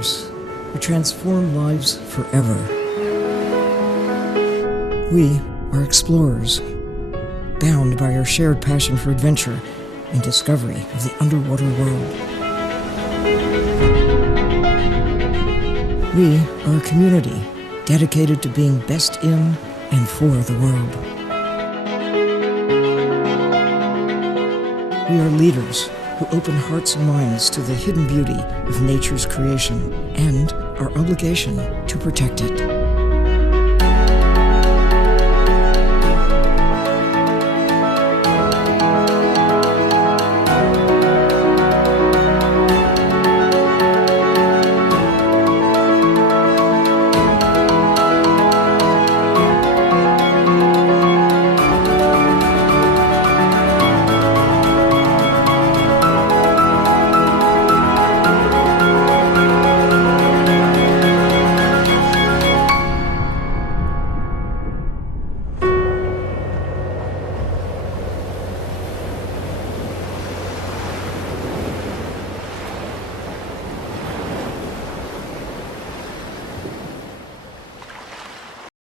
adventures who transform lives forever. We are explorers, bound by our shared passion for adventure and discovery of the underwater world. We are a community dedicated to being best in and for the world. We are leaders who open hearts and minds to the hidden beauty of nature's creation and our obligation to protect it.